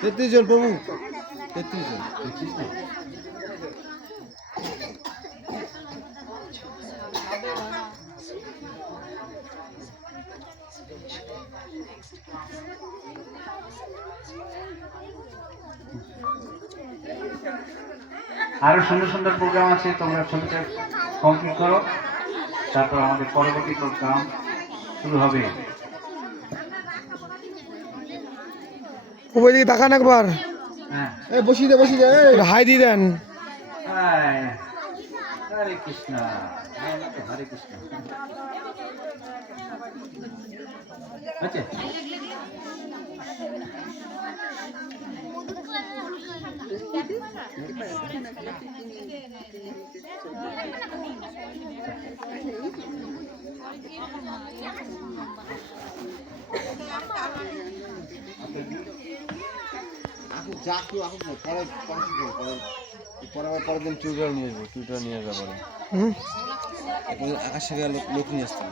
33 জন প্রভু 33 জন। আরো সুন্দর সুন্দর প্রোগ্রাম আছে, তোমরা ছবিটা কমপ্লিট করো, তারপর আমাদের পরবর্তী প্রোগ্রাম শুরু হবে। ওই দিকে তাকান একবার, হ্যাঁ, বসিয়ে দে হাই দিয়ে দেন। হায়, হরে কৃষ্ণ, হরে কৃষ্ণ। আচ্ছা, পরের দিন টিউটার নিয়ে যাবো, টিউটার নিয়ে যাবো। আকাশে লোক নিয়ে আসতাম।